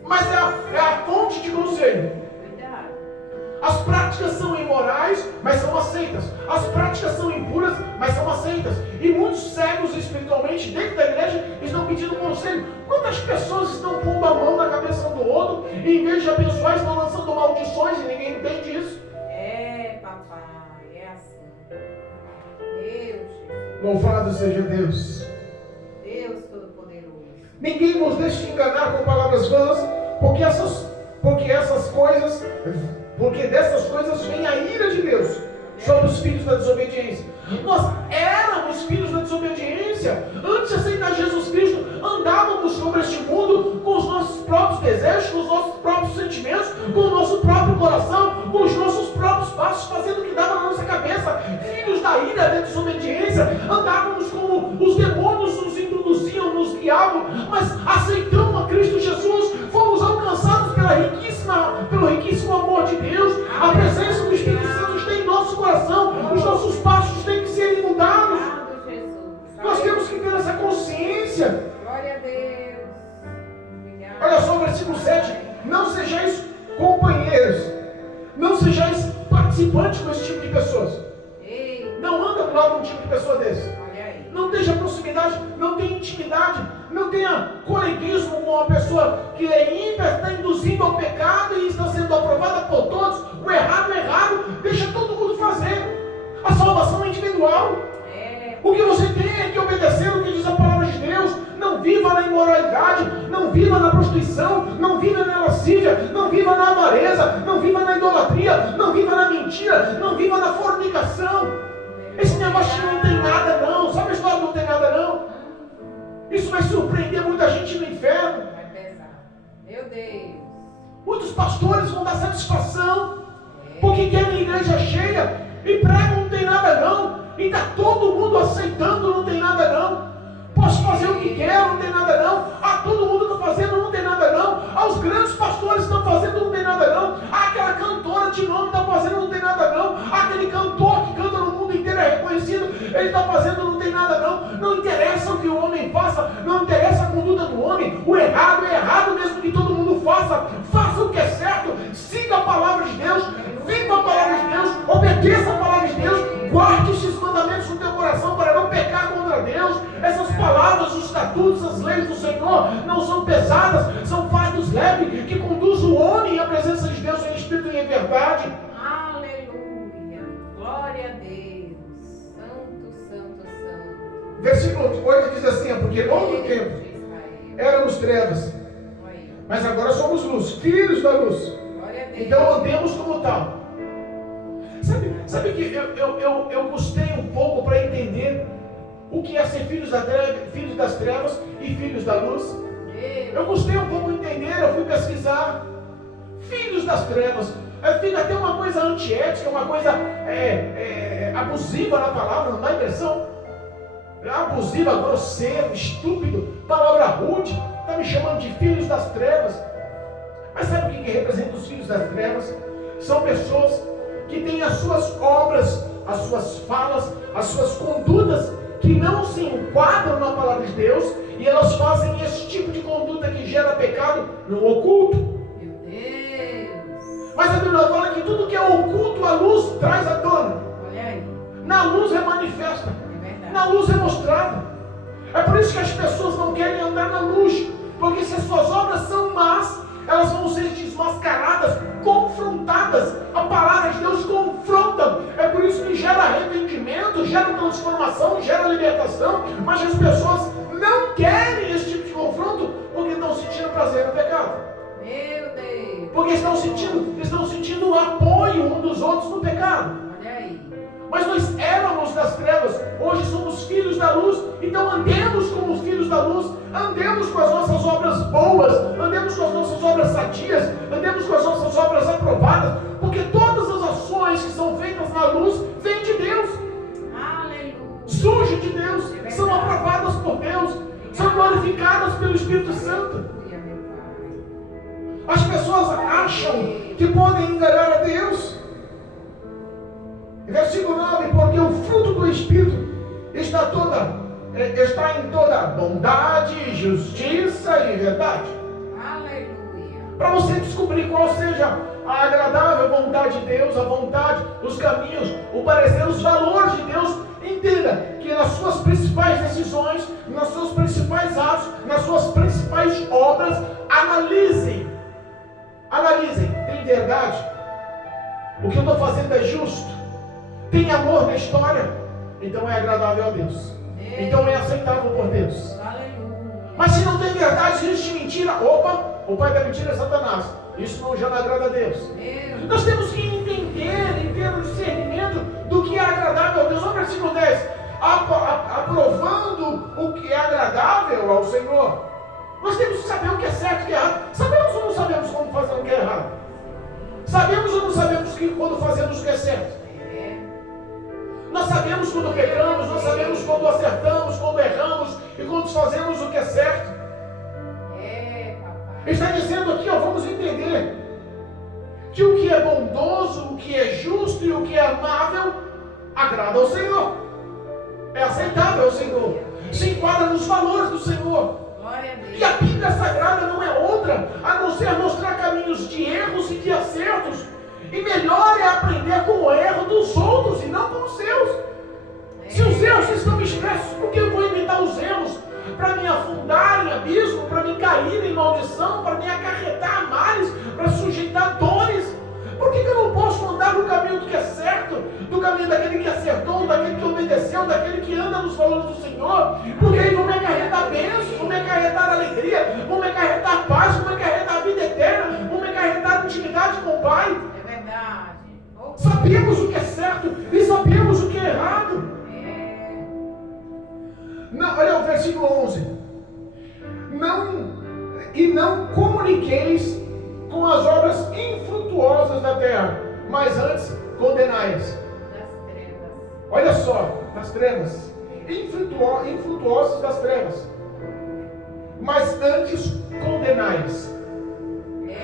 Mas é a fonte de conselho. As práticas são imorais, mas são aceitas. As práticas são impuras, mas são aceitas. E muitos cegos espiritualmente dentro da igreja estão pedindo conselho. Quantas pessoas estão pondo a mão na cabeça do outro e em vez de abençoar estão lançando maldições e ninguém entende isso? Papai, é assim. Deus. Louvado seja Deus. Deus Todo-Poderoso. Ninguém nos deixe enganar com palavras vãs, porque dessas coisas vem a ira de Deus sobre os filhos da desobediência. Nós éramos filhos da desobediência. Antes de aceitar Jesus Cristo, andávamos sobre este mundo com os nossos próprios desejos, com os nossos próprios sentimentos, com o nosso próprio coração, com os nossos próprios passos, fazendo o que dava na nossa cabeça. Filhos da ira, da desobediência, andávamos como os demônios nos introduziam, nos guiavam, mas aceitamos a Cristo Jesus, fomos alcançados pelo riquíssimo amor de Deus. A presença do Espírito Santo está em nosso coração, os nossos passos têm que ser mudados. Nós temos que ter essa consciência. Glória a Deus. Olha só o versículo 7: não sejais companheiros, não sejais participantes com esse tipo de pessoas. Não anda do lado de um tipo de pessoa desse. Não tenha proximidade, não tenha intimidade, não tenha coleguismo com uma pessoa que é ímpia, está induzindo ao pecado e está sendo aprovada por todos. O errado é errado, deixa todo mundo fazer. A salvação é individual. O que você tem é que obedecer o que diz a palavra de Deus. Não viva na imoralidade, não viva na prostituição, não viva na lascívia, não viva na avareza, não viva na idolatria, não viva na mentira, não viva na fornicação. Esse negócio não tem nada não. Sabe a história do não tem nada não? Isso vai surpreender muita gente no inferno. Vai pesar. Meu Deus. Muitos pastores vão dar satisfação porque querem igreja cheia e pregam não tem nada não. E está todo mundo aceitando não tem nada não. Posso fazer o que quero, não tem nada não. Todo mundo está fazendo, não tem nada não. Os grandes pastores estão fazendo, não tem nada não. Aquela cantora de nome está fazendo, não tem nada não. Aquele cantor que canta no mundo inteiro é reconhecido, ele está fazendo, não tem nada não. Não interessa o que o homem faça, não interessa a conduta do homem. O errado é errado, mesmo que todo mundo faça. Faça o que é certo, siga a palavra de Deus, viva a palavra de Deus, obedeça a palavra de Deus, guarde esses mandamentos no teu coração para não pecar contra Deus. Essas palavras, os estatutos, as leis do Senhor não são pesadas, são fardos leves que conduzem o homem à presença de Deus em espírito e em verdade. Aleluia, glória a Deus, santo, santo, santo. Versículo 8 diz assim: porque longo tempo éramos trevas, mas agora somos luz, filhos da luz. Então andemos como tal. Sabe que eu custei um pouco para entender o que é ser filhos das trevas e filhos da luz. Eu gostei um pouco de entender, eu fui pesquisar. Filhos das trevas, fica até uma coisa antiética, uma coisa abusiva na palavra, não dá impressão? Abusiva, grosseiro, estúpido, palavra rude, está me chamando de filhos das trevas. Mas sabe o que representa os filhos das trevas? São pessoas que têm as suas obras, as suas falas, as suas condutas que não se enquadram na palavra de Deus, e elas fazem esse tipo de conduta que gera pecado no oculto. Meu Deus. Mas a Bíblia fala que tudo que é oculto, a luz traz à tona. Olha aí. Na luz é manifesta, verdade. na luz é mostrada. É por isso que as pessoas não querem andar na luz, porque se as suas obras são más, elas vão ser desmascaradas, confrontadas. A palavra de Deus confronta. É por isso que gera arrependimento, gera transformação, gera libertação. Mas as pessoas não querem esse tipo de confronto porque estão sentindo prazer no pecado. Meu Deus. Porque estão sentindo o apoio um dos outros no pecado. Olha aí. Mas nós éramos das trevas, hoje somos filhos filhos da luz. Então andemos como os filhos da luz, andemos com as nossas obras boas, andemos com as nossas obras sadias, andemos com as nossas obras aprovadas, porque todas as ações que são feitas na luz vêm de Deus, surgem de Deus, são aprovadas por Deus, são glorificadas pelo Espírito Santo. As pessoas acham que podem enganar a Deus. Versículo 9: porque o fruto do Espírito está em toda bondade, justiça e verdade. Aleluia. Para você descobrir qual seja a agradável vontade de Deus, a vontade, os caminhos, o parecer, os valores de Deus, entenda que nas suas principais decisões, nos seus principais atos, nas suas principais obras, analisem, tem verdade? O que eu estou fazendo é justo? Tem amor na história? Então é agradável a Deus, então é aceitável por Deus. Mas se não tem verdade, se existe mentira, o pai da mentira é Satanás, isso já não agrada a Deus. Nós temos que entender e ter o discernimento do que é agradável a Deus. Olha o versículo 10: aprovando o que é agradável ao Senhor. Nós temos que saber o que é certo e o que é errado. Sabemos ou não sabemos quando fazemos o que é errado? Sabemos ou não sabemos quando fazemos o que é certo? Nós sabemos quando pecamos, nós sabemos quando acertamos, quando erramos e quando fazemos o que é certo. Ele está dizendo aqui, vamos entender que o que é bondoso, o que é justo e o que é amável agrada ao Senhor, é aceitável ao Senhor, se enquadra nos valores do Senhor. E a Bíblia Sagrada não é outra a não ser mostrar caminhos de erros e de acertos. E melhor é aprender com o erro dos outros e não com os seus. Se os erros estão expressos, por que eu vou imitar os erros? Para me afundar em abismo, para me cair em maldição, para me acarretar males, para sujeitar dores. Por que eu não posso andar no caminho do que é certo, do caminho daquele que acertou, daquele que obedeceu, daquele que anda nos valores do Senhor? Porque aí vão me acarretar bênçãos, vão me acarretar alegria, vão me acarretar paz, vão me acarretar vida eterna, vão me acarretar intimidade com o Pai. Sabemos o que é certo e sabemos o que é errado. Não, olha o versículo 11: não comuniqueis com as obras infrutuosas da terra, mas antes condenai-as. Olha só, das trevas, infrutuosas das trevas, mas antes condenai-as.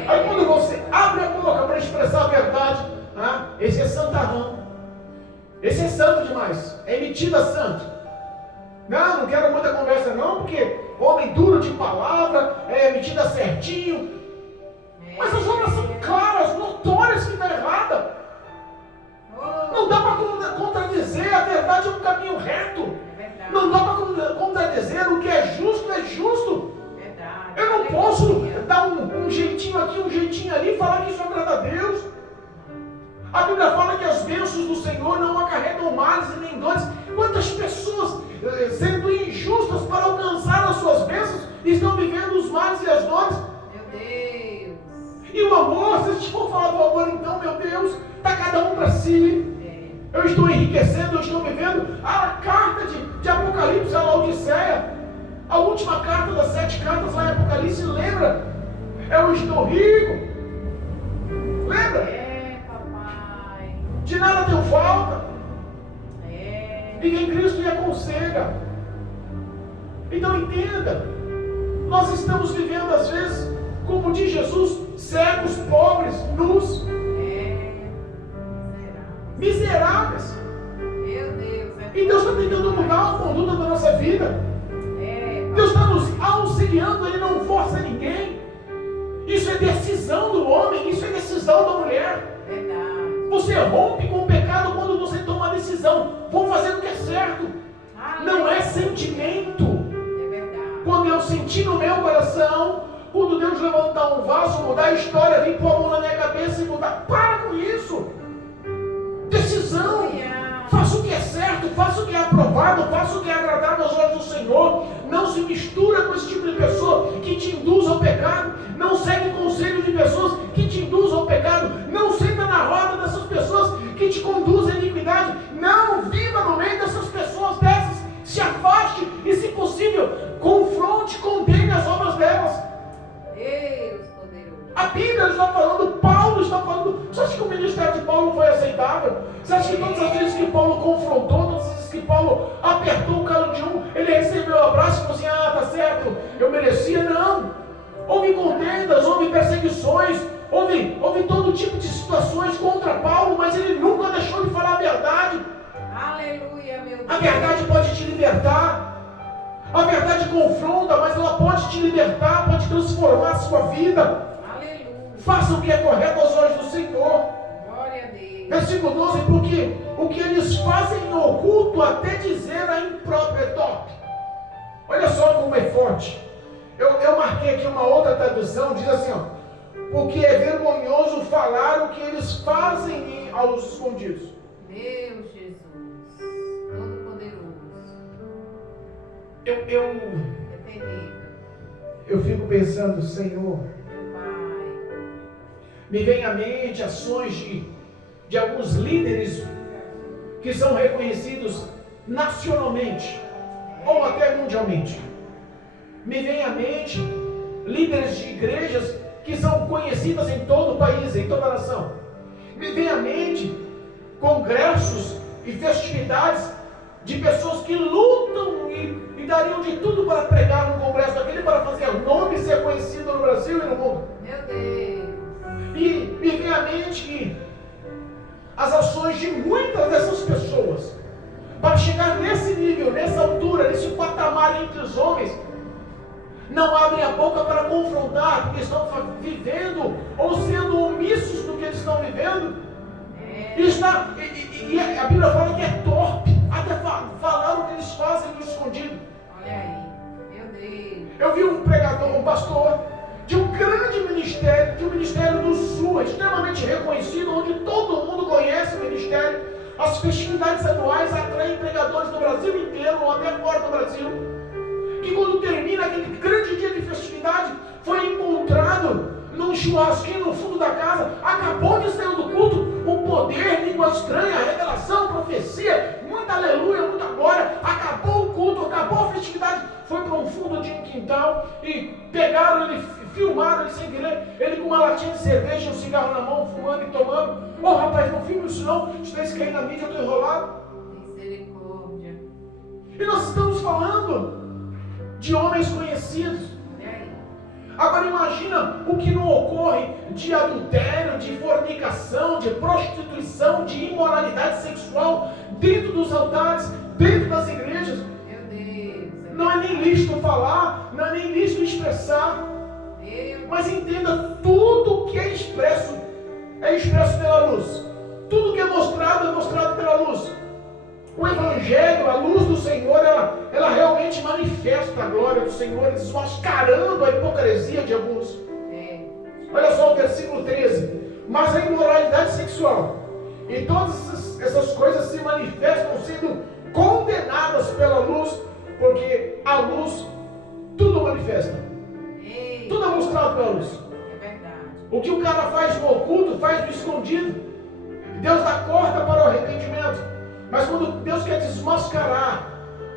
Aí quando você abre a boca para expressar a verdade, esse é santarrão, esse é santo demais, é metido a santo. Não quero muita conversa não, porque homem duro de palavra, é metido a certinho. Mas as obras são claras, notórias que está errada. Não dá para contradizer, a verdade é um caminho reto. Não dá para contradizer, o que é justo. Eu não posso dar um jeitinho aqui, um jeitinho ali, falar que isso agrada a Deus. A Bíblia fala que as bênçãos do Senhor não acarretam males e nem dores. Quantas pessoas, sendo injustas para alcançar as suas bênçãos, estão vivendo os males e as dores? Meu Deus! E o amor, se a gente for falar do amor, então, meu Deus, está cada um para si. Eu estou enriquecendo, eu estou vivendo. A carta de Apocalipse, a Laodiceia, a última carta das 7 cartas lá em Apocalipse, lembra? Eu estou rico. Lembra? De nada deu falta. E em Cristo lhe aconselha. Então entenda, nós estamos vivendo às vezes, como diz Jesus, cegos, pobres, nus, miseráveis. Meu Deus. E Deus está tentando mudar a conduta da nossa vida. Deus está nos auxiliando, Ele não força ninguém. Isso é decisão do homem, isso é decisão da mulher. Você rompe com o pecado quando você toma a decisão. Vou fazer o que é certo. Não é sentimento. Quando eu sentir no meu coração, quando Deus levantar um vaso, mudar a história, vir pôr a mão na minha cabeça e mudar. Para com isso. Decisão. Faça o que é certo, faça o que é aprovado, faça o que é agradável aos olhos do Senhor. Não se mistura com esse tipo de pessoa que te induz ao pecado. Não segue conselho de pessoas que te induzem ao pecado. Não senta na roda dessas pessoas que te conduzem à iniquidade. Não viva no meio dessas pessoas dessas. Se afasta e, se possível, confronte, condene as obras delas. Deus poderoso. A Bíblia está falando, Paulo está falando. Você acha que o ministério de Paulo foi aceitável? Você acha que todas as vezes que Paulo confrontou, todas as vezes que Paulo apertou o calo de um, ele recebeu o abraço e falou assim: ah, tá certo, eu merecia? Não. Houve contendas, houve perseguições, houve todo tipo de situações contra Paulo, mas ele nunca deixou de falar a verdade. Aleluia, meu Deus. A verdade pode te libertar. A verdade confronta, mas ela pode te libertar, pode transformar a sua vida. Aleluia. Faça o que é correto aos olhos do Senhor. Glória a Deus. Versículo 12, porque o que eles fazem em oculto, até dizer a imprópria é top. Olha só como é forte. Eu marquei aqui uma outra tradução, diz assim, ó: porque é vergonhoso falar o que eles fazem aos escondidos. Deus, Jesus, Todo-Poderoso. Eu É terrível. fico pensando, Senhor, Meu Pai. me vem à mente ações de alguns líderes que são reconhecidos nacionalmente ou até mundialmente. Me vem à mente líderes de igrejas que são conhecidas em todo o país, em toda a nação. Me vem à mente congressos e festividades de pessoas que lutam e dariam de tudo para pregar no congresso daquele, para fazer o nome ser conhecido no Brasil e no mundo. Meu Deus. E me vem à mente que as ações de muitas dessas pessoas, para chegar nesse nível, nessa altura, nesse patamar entre os homens, não abrem a boca para confrontar, porque estão vivendo ou sendo omissos do que eles estão vivendo. E a Bíblia fala que é torpe até falar o que eles fazem no escondido. Olha aí. Meu Deus. Eu vi um pregador, um pastor de um grande ministério, de um ministério do Sul, extremamente reconhecido, onde todo mundo conhece o ministério. As festividades anuais atraem pregadores do Brasil inteiro ou até fora do Brasil. Que quando termina aquele grande dia de festividade, foi encontrado num churrasquinho no fundo da casa, acabou de sair do culto, o poder, língua estranha, revelação, profecia, muita aleluia, muita glória, acabou o culto, acabou a festividade, foi para um fundo de um quintal e pegaram ele, filmaram ele sem querer, ele com uma latinha de cerveja, um cigarro na mão, fumando e tomando. Ô rapaz, não filme isso não, isso vai cair na mídia, eu estou enrolado. Misericórdia. E nós estamos falando de homens conhecidos. Agora imagina o que não ocorre de adultério, de fornicação, de prostituição, de imoralidade sexual dentro dos altares, dentro das igrejas. Meu Deus. Não é nem lícito falar, não é nem lícito expressar. Mas entenda, tudo que é expresso pela luz. Tudo que é mostrado pela luz. O Evangelho, a luz do Senhor, ela realmente manifesta a glória do Senhor, desmascarando a hipocrisia de alguns. Olha só o versículo 13. Mas a imoralidade sexual e todas essas coisas se manifestam sendo condenadas pela luz, porque a luz tudo manifesta. Tudo é mostrado pela luz. É verdade. O que o cara faz no oculto, faz no escondido. Deus dá corda para o arrependimento. Mas quando Deus quer desmascarar,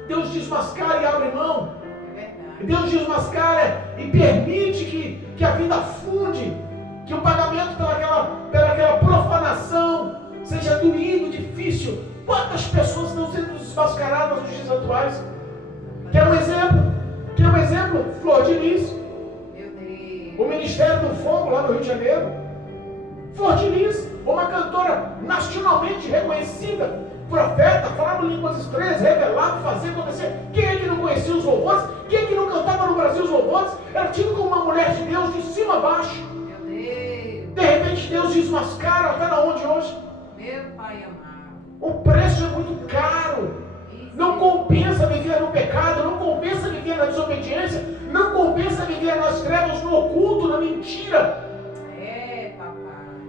Deus desmascara e abre mão. Deus desmascara e permite que a vida afunde, que o pagamento pelaquela profanação seja doído, difícil. Quantas pessoas estão sendo desmascaradas nos dias atuais? Quer um exemplo? Flor de Lis. Meu Deus. O Ministério do Fogo lá no Rio de Janeiro. Flor de Lis, uma cantora nacionalmente reconhecida, profeta, falava línguas estranhas, revelado, fazia acontecer. Quem é que não conhecia os louvores? Quem é que não cantava no Brasil os louvores? Era tido como uma mulher de Deus de cima a baixo. Meu Deus. De repente Deus desmascara, está na onde hoje? Meu Pai amado. O preço é muito caro. Não compensa viver no pecado, não compensa viver na desobediência, não compensa viver nas trevas, no oculto, na mentira.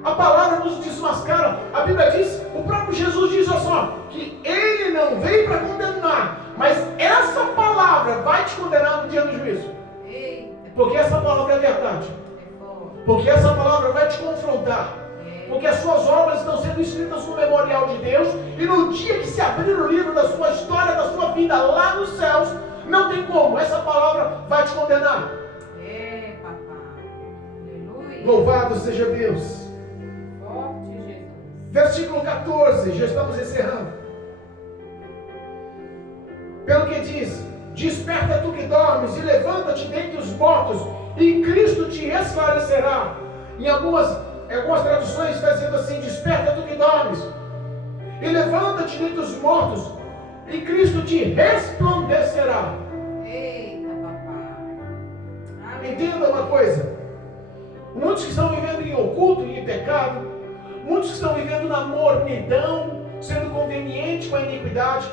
A palavra nos desmascara. A Bíblia diz, o próprio Jesus diz assim, ó, que Ele não veio para condenar, mas essa palavra vai te condenar no dia do juízo. Porque essa palavra é verdade. Porque essa palavra vai te confrontar. Porque as suas obras estão sendo escritas no memorial de Deus, e no dia que se abrir o livro da sua história, da sua vida lá nos céus, Não tem como, essa palavra vai te condenar. É, papai. Aleluia. Louvado seja Deus. Forte Jesus. Versículo 14, já estamos encerrando. Pelo que diz: desperta tu que dormes e levanta-te dentre os mortos, e Cristo te esclarecerá. Em algumas traduções está dizendo assim: desperta tu que dormes e levanta-te dentre os mortos, e Cristo te resplandecerá. Eita, papai. Entenda uma coisa: muitos que estão vivendo em oculto e em pecado, muitos que estão vivendo na mornidão, sendo conveniente com a iniquidade,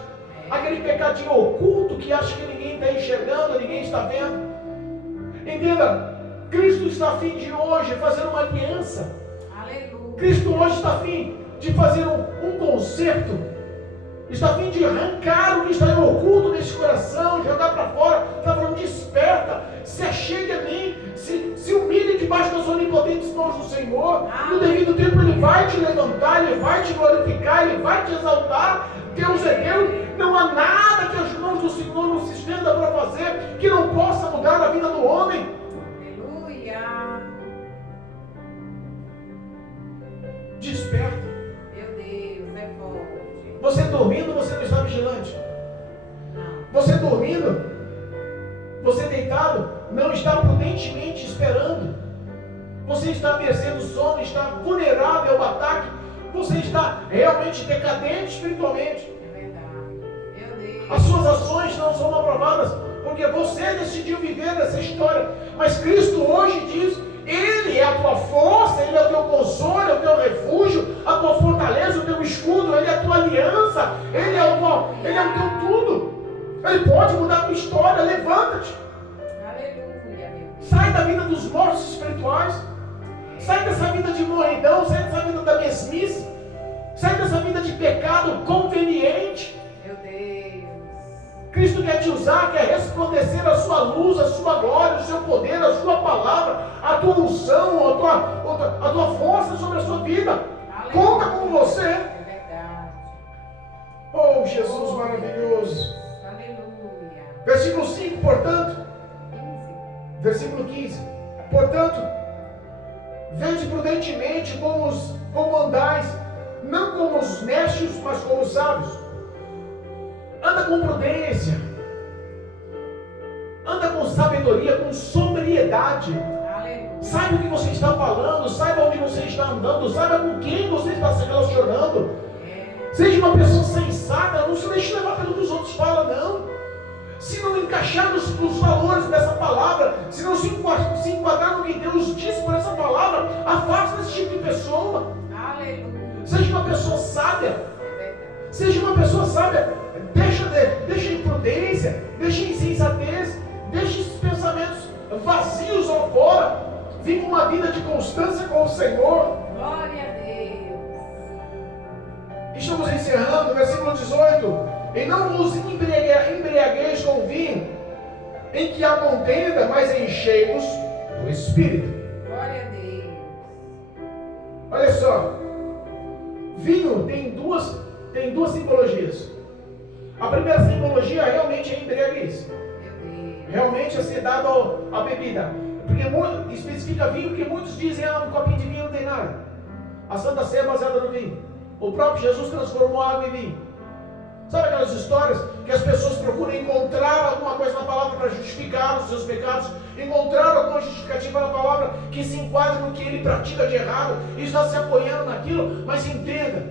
aquele pecadinho oculto que acha que ninguém está enxergando, ninguém está vendo. Entenda, Cristo está a fim de hoje fazer uma aliança. Aleluia. Cristo hoje está a fim de fazer um concerto. Está a fim de arrancar o que está em oculto nesse coração, jogar para fora. Está falando: desperta, se achegue a mim, se humilhe debaixo das onipotentes mãos do Senhor. No devido tempo Ele vai te levantar, Ele vai te glorificar, Ele vai te exaltar. Deus é Deus, não há nada que as mãos do Senhor não se estenda para fazer que não possa mudar a vida do homem. Aleluia. Desperta. Meu Deus, é forte. Você dormindo, você não está vigilante. Não. Você dormindo, você deitado, não está prudentemente esperando. Você está à mercê do sono, está vulnerável ao ataque. Você está realmente decadente espiritualmente. É verdade. Meu Deus. As suas ações não são aprovadas porque você decidiu viver essa história. Mas Cristo hoje diz: Ele é a tua força, Ele é o teu consolo, é o teu refúgio, a tua fortaleza, o teu escudo, Ele é a tua aliança, Ele é o teu tudo. Ele pode mudar a tua história. Levanta-te. Aleluia, meu Deus. Sai da vida dos mortos espirituais. Sai dessa vida de morridão, sai dessa vida da mesmice, sai dessa vida de pecado conveniente. Meu Deus. Cristo quer te usar, quer resplandecer a sua luz, a sua glória, o seu poder, a sua palavra, a tua unção, a tua força sobre a sua vida. Aleluia. Conta com você. É verdade. Oh, Jesus maravilhoso. Aleluia. Versículo 5, portanto. 15. Versículo 15. Portanto, vede prudentemente como andais, não como os necios, mas como os sábios. Anda com prudência, anda com sabedoria, com sobriedade. Aleluia. Saiba o que você está falando, saiba onde você está andando, saiba com quem você está se relacionando. Seja uma pessoa sensata, não se deixe levar pelo que os outros falam, não. Se não encaixar nos valores dessa palavra, se não se enquadrar no que Deus diz por essa palavra, afasta esse tipo de pessoa. Aleluia. Seja uma pessoa sábia. É verdade. Seja uma pessoa sábia. Deixa a imprudência, deixa a insensatez, deixa esses pensamentos vazios ao fora. Viva uma vida de constância com o Senhor. Glória a Deus. Estamos encerrando, versículo 18. E não vos embriagueis com vinho, em que há contenda, mas enchei-vos do Espírito. Glória a Deus. Olha só, vinho tem duas simbologias. A primeira simbologia realmente é embriaguez. Meu Deus. Realmente é ser dado à bebida. Porque especifica vinho, porque muitos dizem: um copinho de vinho não tem nada. A Santa Ceia é baseada no vinho. O próprio Jesus transformou água em vinho. Sabe aquelas histórias que as pessoas procuram encontrar alguma coisa na palavra para justificar os seus pecados, encontrar alguma justificativa na palavra que se enquadre no que ele pratica de errado e está se apoiando naquilo? Mas entenda,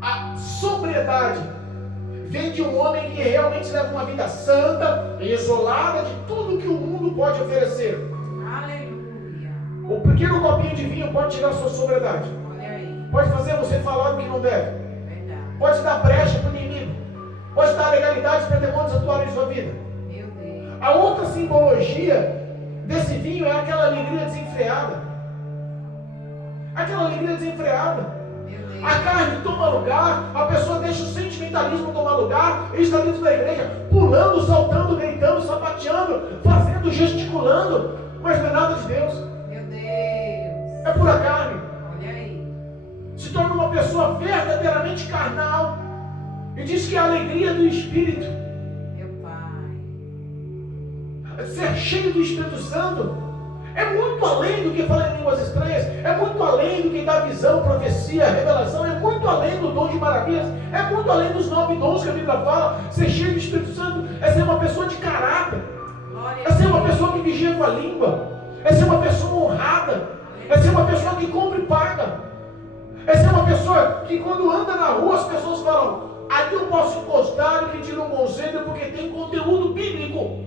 a sobriedade vem de um homem que realmente leva uma vida santa e isolada de tudo que o mundo pode oferecer. Aleluia. O pequeno copinho de vinho pode tirar a sua sobriedade. Olha aí. Pode fazer você falar o que não deve. Verdade. Pode dar brecha para o inimigo. Pode dar legalidade para demônios atuarem em sua vida. Meu Deus. A outra simbologia desse vinho é aquela alegria desenfreada. Aquela alegria desenfreada. Meu Deus. A carne toma lugar, a pessoa deixa o sentimentalismo tomar lugar, ele está dentro da igreja, pulando, saltando, gritando, sapateando, fazendo, gesticulando, mas não é nada de Deus. Meu Deus. É pura carne. Olha aí. Se torna uma pessoa verdadeiramente carnal. E diz que a alegria do Espírito, Meu Pai. ser cheio do Espírito Santo, é muito além do que falar em línguas estranhas, é muito além do que dá visão, profecia, revelação, é muito além do dom de maravilhas, é muito além dos 9 dons que a Bíblia fala. Ser cheio do Espírito Santo é ser uma pessoa de caráter, Glória é ser uma pessoa que vigia com a língua, é ser uma pessoa honrada, é ser uma pessoa que compra e paga, é ser uma pessoa que quando anda na rua as pessoas falam: ali eu posso encostar e pedir um conselho porque tem conteúdo bíblico.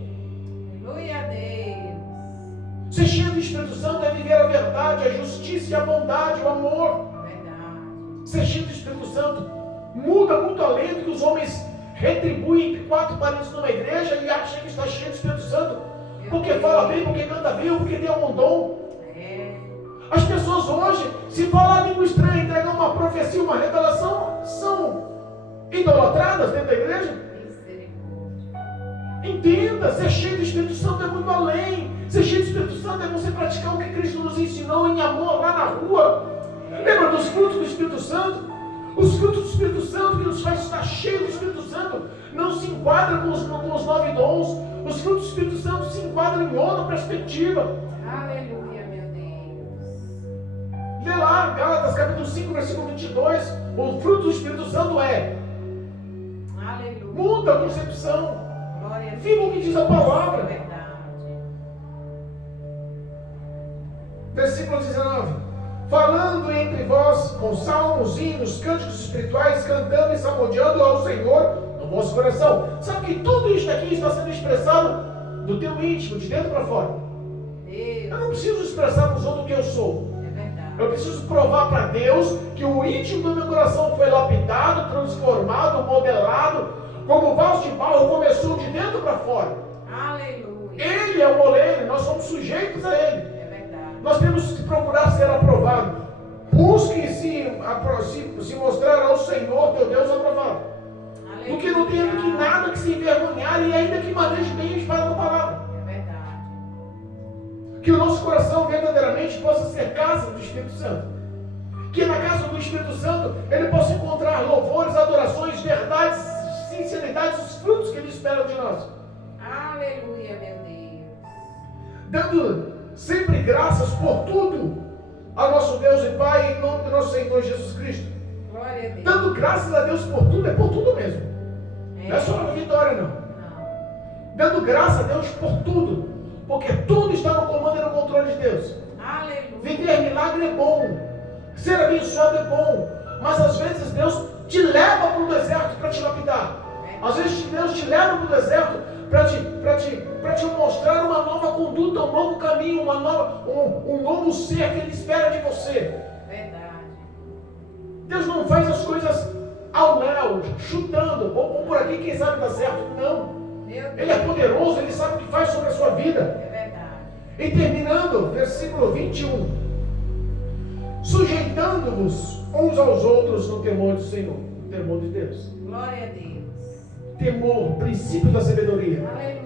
Aleluia a Deus. Ser cheio do Espírito Santo é viver a verdade, a justiça, a bondade, o amor. Verdade. Ser cheio do Espírito Santo muda muito além do que os homens retribuem entre 4 paredes numa igreja e acham que está cheio do Espírito Santo, porque fala bem, porque canta bem, porque tem algum dom. É. As pessoas hoje, se falar língua estranha, entregar uma profecia, uma revelação, são idolatradas dentro da igreja. Misericórdia. Entenda, ser cheio do Espírito Santo é muito além. Ser cheio do Espírito Santo é você praticar o que Cristo nos ensinou em amor lá na rua. Lembra dos frutos do Espírito Santo? Os frutos do Espírito Santo que nos faz estar cheio do Espírito Santo não se enquadram com os 9 dons. Os frutos do Espírito Santo se enquadram em outra perspectiva. Aleluia, meu Deus. Lê lá, Gálatas capítulo 5, versículo 22. O fruto do Espírito Santo é: Aleluia. muda a concepção. Glória a Deus. Viva o que diz a palavra. Verdade. Versículo 19: falando entre vós com salmos, hinos, cânticos espirituais, cantando e salmodiando ao Senhor no vosso coração. Sabe que tudo isso aqui está sendo expressado do teu íntimo, de dentro para fora. Eu Deus. não preciso expressar para os outros o que eu sou. É verdade. Eu preciso provar para Deus que o íntimo do meu coração foi lapidado, transformado, modelado, como vaso de barro, começou de dentro para fora. Aleluia. Ele é o oleiro, nós somos sujeitos a Ele. É verdade. Nós temos que procurar ser aprovado. Busque se mostrar ao Senhor, teu Deus, aprovado. Aleluia. Porque não tem que nada que se envergonhar e ainda que maneje bem a espada da palavra. É verdade. Que o nosso coração verdadeiramente possa ser casa do Espírito Santo. Que na casa do Espírito Santo ele possa encontrar louvores, adorações, verdades, sinceridades, os frutos que ele espera de nós. Aleluia, meu Deus. Dando sempre graças por tudo ao nosso Deus e Pai, em nome do nosso Senhor Jesus Cristo. Glória a Deus. Dando graças a Deus por tudo, é por tudo mesmo. Não é só para vitória, não. Não. Dando graças a Deus por tudo, porque tudo está no comando e no controle de Deus. Aleluia. Viver milagre é bom, ser abençoado é bom, mas às vezes Deus te leva para o deserto para te lapidar. Às vezes Deus te leva para o deserto para te mostrar uma nova conduta, um novo caminho, um novo ser que Ele espera de você. Verdade. Deus não faz as coisas ao léu, chutando, ou por aqui quem sabe dá certo. Não. Meu Deus. Ele é poderoso, Ele sabe o que faz sobre a sua vida. É verdade. E terminando, versículo 21. Sujeitando-vos uns aos outros no temor do Senhor, no temor de Deus. Glória a Deus. Temor, princípio da sabedoria. Aleluia.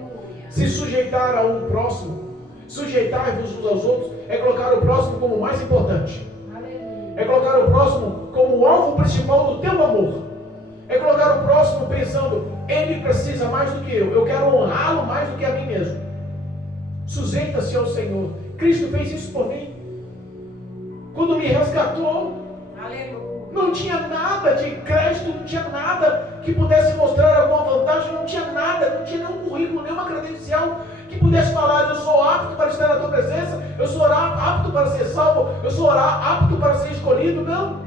Se sujeitar a um próximo, sujeitar-vos uns aos outros, é colocar o próximo como o mais importante. Aleluia. É colocar o próximo como o alvo principal do teu amor. É colocar o próximo pensando, ele precisa mais do que eu quero honrá-lo mais do que a mim mesmo. Sujeita-se ao Senhor. Cristo fez isso por mim. Quando me resgatou, Aleluia. não tinha nada de crédito, não tinha nada que pudesse mostrar alguma vantagem, não tinha nada, não tinha nenhum currículo, nenhuma credencial que pudesse falar, eu sou apto para estar na tua presença, eu sou apto para ser salvo, eu sou apto para ser escolhido. Não.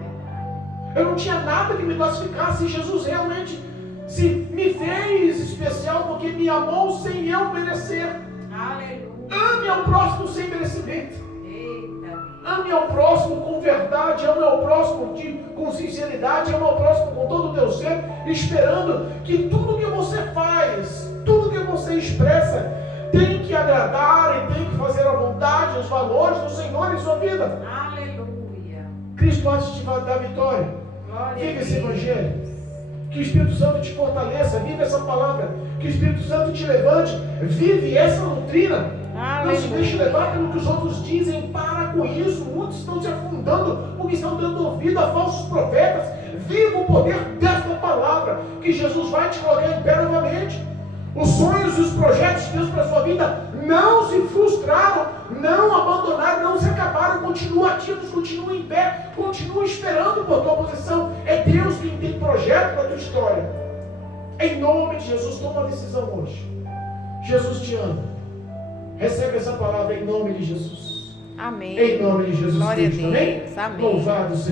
Eu não tinha nada que me classificasse. Jesus realmente se me fez especial porque me amou sem eu merecer. Aleluia. Ame ao próximo sem merecimento. Eita. Ame ao próximo com verdade, ame ao próximo com sinceridade, ame ao próximo com todo o teu ser, esperando que tudo que você faz, tudo que você expressa, tem que agradar e tem que fazer a vontade, os valores do Senhor em sua vida. Aleluia. Cristo há de te dar vitória. Glória Vive a esse Deus. Evangelho. Que o Espírito Santo te fortaleça. Vive essa palavra. Que o Espírito Santo te levante. Vive essa doutrina. Não se deixe levar pelo que os outros dizem. Para com isso. Muitos estão se afundando porque estão dando ouvido a falsos profetas. Viva o poder desta palavra. Que que Jesus vai te colocar em pé novamente. Os sonhos e os projetos de Deus para a sua vida não se frustraram, não abandonaram, não se acabaram. Continuam ativos, continuam em pé, continuam esperando por tua posição. É Deus quem tem projeto para a tua história. Em nome de Jesus, toma uma decisão hoje. Jesus te ama. Recebe essa palavra em nome de Jesus. Amém. Em nome de Jesus Glória a Cristo. Deus. Amém? Amém. Louvado seja